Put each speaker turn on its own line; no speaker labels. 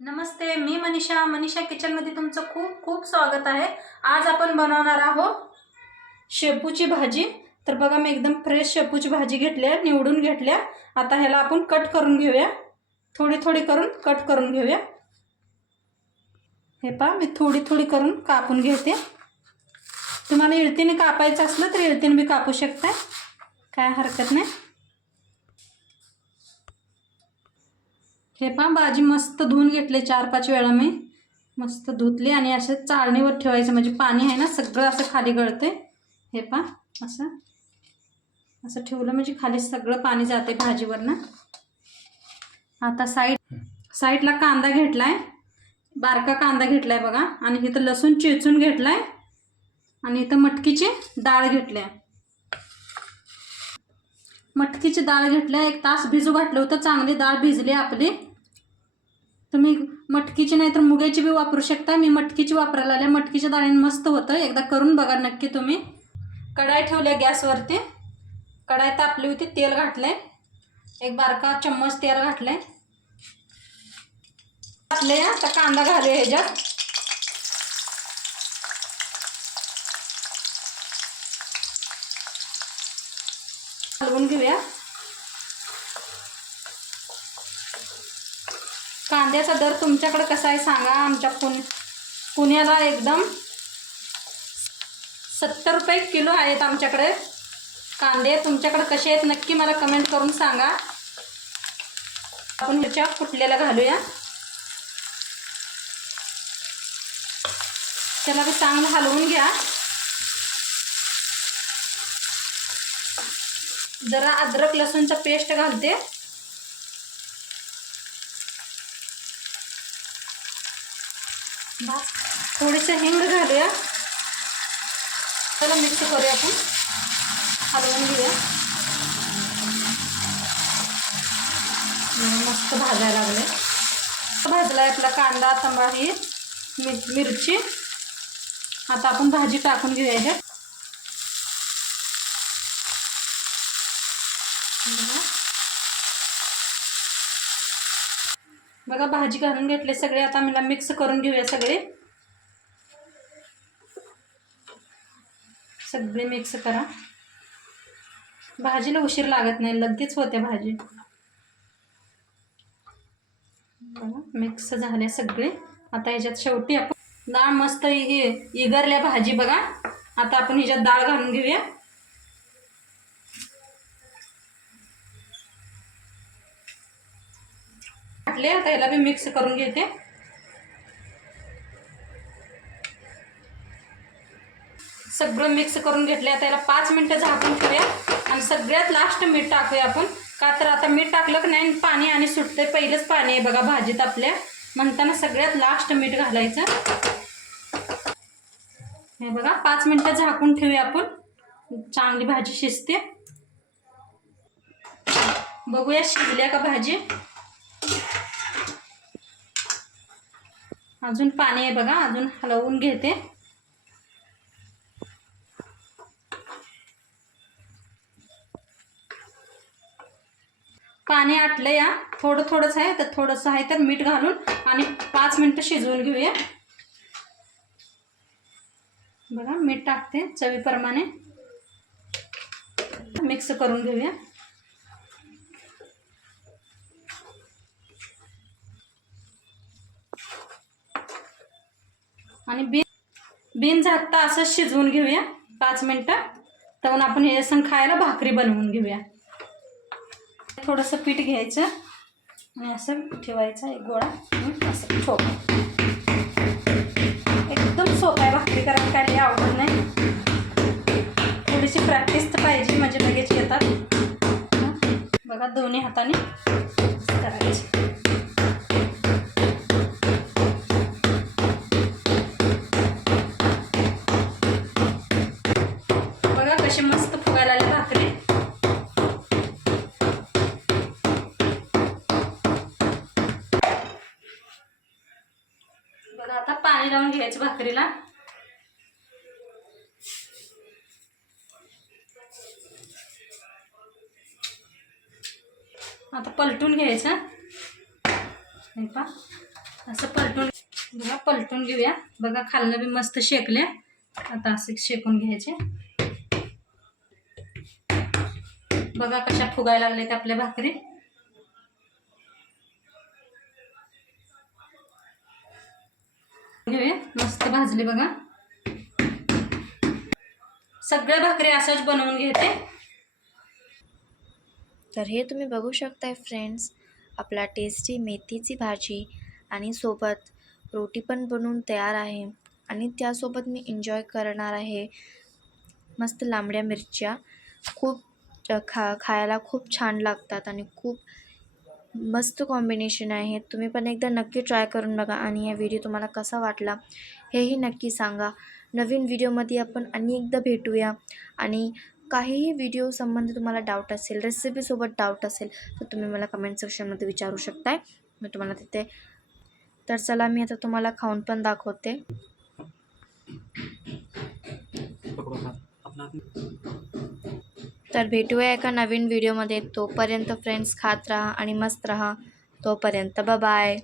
नमस्ते मी मनीषा. मनीषा किचनमध्ये तुमचं खूप खूप स्वागत आहे. आज आपण बनवणार आहोत शेपूची भाजी. तर बघा मी एकदम फ्रेश शेपूची भाजी घेतल्या निवडून घेतल्या आता ह्याला आपण कट करून घेऊया. थोडी थोडी करून कट करून घेऊया. हे पहा मी थोडी थोडी करून कापून घेते. तुम्हाला इळतीने कापायचं असलं तर इळतीने बी कापू शकता काय हरकत नाही. हे पहा भाजी मस्त धुवून घेतले चार पाच वेळा मी. मस्त धुतली आणि असं चाळणीवर ठेवायचं म्हणजे पाणी आहे ना सगळं असं खाली गळते हे पहा असं. असं ठेवलं म्हणजे खाली सगळं पाणी जाते भाजीवरनं. आता साईड साईडला कांदा घेतलाय. बारका कांदा घेतलाय बघा. आणि इथं लसूण चेचून घेतलाय. आणि इथं मटकीची डाळ घेतल्या. मटकीची डाळ घेतल्या एक तास भिजू घातलं होतं चांगली डाळ भिजली आपली. तुम्ही मटकीची नाही तर मुग्याची बी वापरू शकता. मी मटकीची वापरायला आल्या मटकीच्या डाळीने मस्त होतं. एकदा करून बघा नक्की तुम्ही. कढाई ठेवल्या गॅसवरती. कढाई तापली होती. तेल घातलंय. एक बारका चम्मच तेल घातलंय. घातले आता कांदा घालूया ह्याच्यात. हलवून घेऊया. कांद्याचा दर तुमच्याकडे कसा आहे सांगा. आमच्या पुणे पुण्याला एकदम सत्तर रुपये किलो आहेत आमच्याकडे. कांदे तुमच्याकडे कसे आहेत नक्की मला कमेंट करून सांगा. आपण ह्याच्या फुटलेल्या घालूया. त्याला बी चांगलं हलवून घ्या. जरा अद्रक लसूणचा पेस्ट घालते. थोडीसं हिंग घालूया चला मिक्स करूया आपण. हलवून घेऊया. मस्त भाजायला लागले भाजला आपला कांदा तंबा ही मि मिरची. आता आपण भाजी टाकून घेऊया ह्याच्यात बघा. बघा भाजी घालून घेतले सगळे आता मला मिक्स करून घेऊया सगळे. सगळे मिक्स करा. भाजीला उशीर लागत नाही लगेच होते भाजी. बघा मिक्स झाले सगळे. आता ह्याच्यात शेवटी आपण डाळ मस्त हे इगरल्या भाजी बघा. आता आपण ह्याच्यात डाळ घालून घेऊया. वाटले आता याला मी मिक्स करून घेते. सगळं मिक्स करून घेतले आता याला पाच मिनटं झाकून ठेवूया. आणि सगळ्यात लास्ट मीठ टाकूया आपण. का तर आता मीठ टाकलं की नाही पाणी आणि सुटते पहिलंच पाणी आहे बघा भाजीत आपल्या. म्हणताना सगळ्यात लास्ट मीठ घालायचं. हे बघा पाच मिनटं झाकून ठेवूया आपण. चांगली भाजी शिजते. बघूया शिजल्या का भाजी. अजून पाणी आहे बघा अजून हलवून घेते. पाणी आटलं या थोडं थोडंच आहे तर थोडंसं आहे तर मीठ घालून आणि पाच मिनटं शिजवून घेऊया. बघा मीठ टाकते चवीप्रमाणे. मिक्स करून घेऊया. आणि बिन बिन झाकता असंच शिजवून घेऊया पाच मिनटं. तर आपण हे संग खायला भाकरी बनवून घेऊया. थोडंसं पीठ घ्यायचं आणि असं ठेवायचं एक गोळा असं सोपं एकदम सोपं आहे भाकरी करायला काही आवडत नाही. थोडीशी प्रॅक्टिस तर पाहिजे म्हणजे लगेच येतात. बघा दोन्ही हाताने करायची बघा कशी मस्त फुगायला आली भाकरी बघा आता पाणी लावून घ्यायचं भाकरीला. आता पलटून घ्यायचं. हे असं पलटून बघा पलटून घेऊया. बघा खाल्लं बी मस्त शेकल्या. आता असे शेकून घ्यायचे. बघा कशा फुगायला लागल्यात आपल्या भाकरी. घेऊया. मस्त भाजले बघा. सगळ्या भाकरी असंच बनवून घेते.
तर हे तुम्ही बघू शकताय फ्रेंड्स आपला टेस्टी मेथीची भाजी आणि सोबत रोटी पण बनवून तयार आहे. आणि त्यासोबत मी एन्जॉय करणार आहे मस्त लांबड्या मिरच्या. खूप खा खायला खूप छान लागतात आणि खूप मस्त कॉम्बिनेशन आहे. तुम्ही पण एकदा नक्की ट्राय करून बघा आणि हा व्हिडिओ तुम्हाला कसा वाटला हेही नक्की सांगा. नवीन व्हिडिओमध्ये आपण आणि एकदा भेटूया आणि काहीही व्हिडिओ संबंधी तुम्हाला डाऊट असेल रेसिपीसोबत डाऊट असेल तर तुम्ही मला कमेंट सेक्शनमध्ये विचारू शकताय. मी तुम्हाला तिथे तर चला मी आता तुम्हाला खाऊन पण दाखवते. तर भेटूया एका नवीन व्हिडिओमध्ये. तोपर्यंत फ्रेंड्स खात राहा आणि मस्त राहा. तोपर्यंत बाय